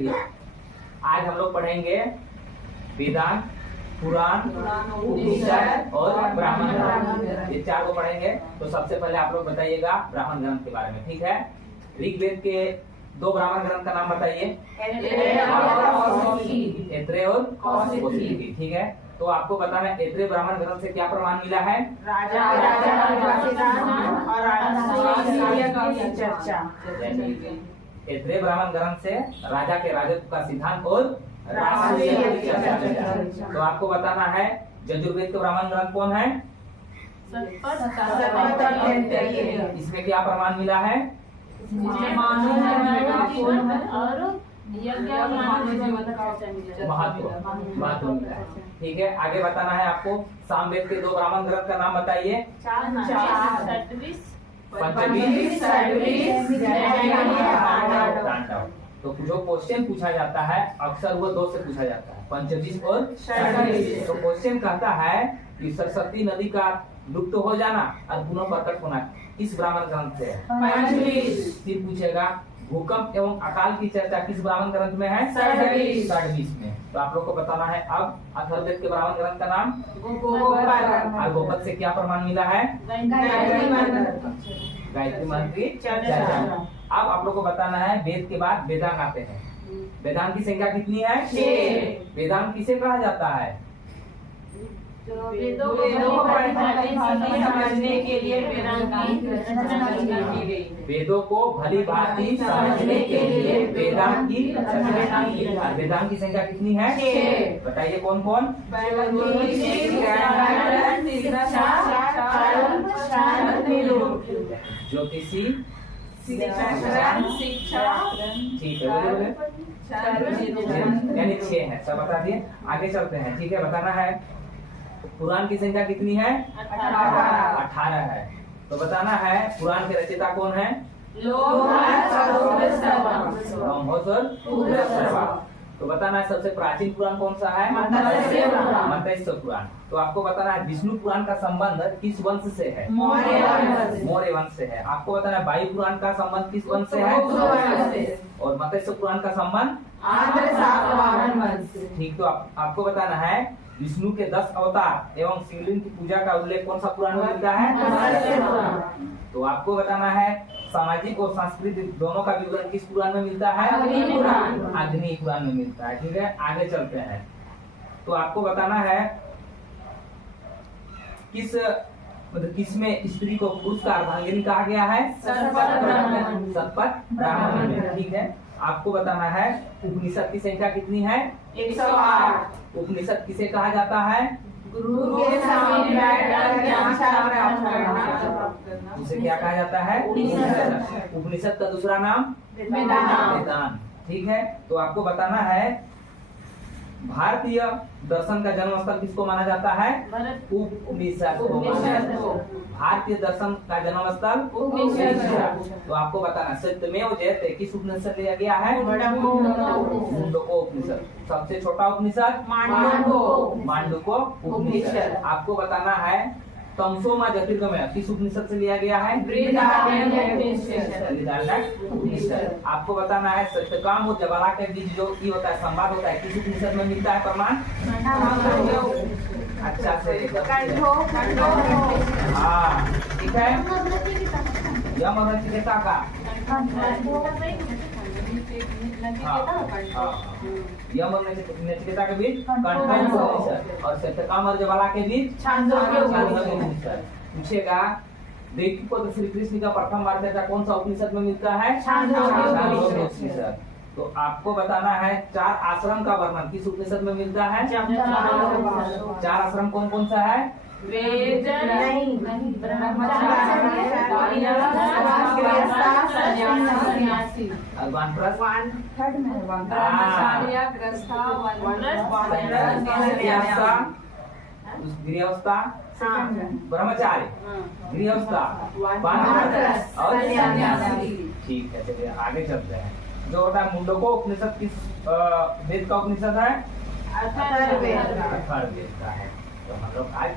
चलिए आज हम लोग पढ़ेंगे वेदांत, पुराण, उपनिषद और ब्राह्मण ग्रंथ। ये चार को पढ़ेंगे। तो सबसे पहले आप लोग बताइएगा ब्राह्मण ग्रंथ के बारे में, ठीक है। ऋग्वेद के दो ब्राह्मण ग्रंथ का नाम बताइए। ऐत्रेय और कौशिकी, ठीक है। तो आपको बताना है ऐत्रेय ब्राह्मण ग्रंथ से क्या प्रमाण मिला है? ऐत्रेय ब्राह्मण ग्रंथ से राजा के राजत्व का सिद्धांत और राष्ट्रीय चर्चा। तो आपको बताना है यजुर्वेद के ब्राह्मण ग्रंथ कौन है? इसमें क्या प्रमाण मिला है? महत्व, ठीक है। आगे बताना है आपको सामवेद के दो ब्राह्मण ग्रंथ का नाम बताइए। तो जो क्वेश्चन पूछा जाता है अक्सर वो दो से पूछा जाता है, पंचदश और षड्विश। तो क्वेश्चन कहता है कि सरस्वती नदी का लुप्त हो जाना और पुनः प्रकट होना किस ब्राह्मण ग्रंथ से है? फिर पूछेगा भूकंप एवं अकाल की चर्चा किस ब्राह्मण ग्रंथ में है? षड्विश में। तो आप लोग को बताना है अब अथर्ववेद के ब्राह्मण ग्रंथ का नाम और गोपद से क्या प्रमाण मिला है? गायत्री मंत्र की चर्चा। अब आप लोग को बताना है वेद के बाद वेदांग आते हैं। वेदांग की संख्या कितनी है? 6। वेदांग किसे कहा जाता है? वेदों को समझने के लिए वेदों को भली भांति समझने के लिए वेदांत की रचना की। वेदांत की संख्या कितनी है? 6। बताइए कौन कौन? ज्योतिषी, ठीक है, यानी 6 है। सब बता दिए। आगे चलते हैं, ठीक है। बताना है पुराण की संख्या कितनी है? 18 है। तो बताना है पुराण के रचयिता कौन है? तो बताना है सबसे प्राचीन पुराण कौन सा है? मत्स्य पुराण। तो आपको बताना है विष्णु पुराण का संबंध किस वंश से है? मौर्य वंश से है। आपको बताना है वायु पुराण का संबंध किस वंश से है? और मत्स्य पुराण का संबंध ठीक। तो आपको बताना है विष्णु के 10 अवतार एवं शिवलिंग की पूजा का उल्लेख कौन सा पुराण में मिलता है? तो आपको बताना है सामाजिक और सांस्कृतिक दोनों का विवरण किस पुराण में मिलता है? अग्नि पुराण में मिलता है, ठीक है। आगे चलते हैं। तो आपको बताना है किसमें स्त्री को पुरुष का अर्धांगिनी कहा गया है? सतपथ ब्राह्मण में, ठीक है। आपको बताना है उपनिषद की संख्या कितनी है? 108। उपनिषद किसे कहा जाता है? गुरु के सामने बैठकर ज्ञान प्राप्त करना। उसे क्या कहा जाता है? उपनिषद का दूसरा नाम वेदांत, ठीक है। तो आपको बताना है भारतीय दर्शन का जन्म स्थल किसको माना जाता है? उपनिषद को। भारतीय दर्शन का जन्म स्थल उपनिषद। तो आपको बताना सत्यमेव जयते किस उपनिषद लिया गया है? मुंडको उपनिषद। सबसे छोटा उपनिषद मांडुक्य उपनिषद। आपको बताना है तमसोमा ज्योतिर्गमय किस उपनिषद से लिया गया है? उपनिषद। आपको बताना है सत्यकाम और जबाला के बीच जो ये होता है संवाद होता है किस उपनिषद में मिलता है प्रमाण? अच्छा से हाँ, ठीक है। यम और नचिकेता का यम और नचिकेता के बीच कंठन उपनिषद और सत्यकाम और जबाला के बीच छांदोग्य उपनिषद। पूछेगा देवकीपुत्र श्री कृष्ण का प्रथम वार्ता कौन सा उपनिषद में मिलता है? छांदोग्य उपनिषद। तो आपको बताना है 4 आश्रम का वर्णन किस उपनिषद में मिलता है? 4 आश्रम कौन कौन सा है? वेद नहीं, गृहस्था, ब्रह्मचारी, गृहस्था और ठीक है। चलिए आगे चलते हैं। जो होता है मुंडको उपनिषद किस वेद का उपनिषद है? अथर्ववेद का है। तो हम लोग आज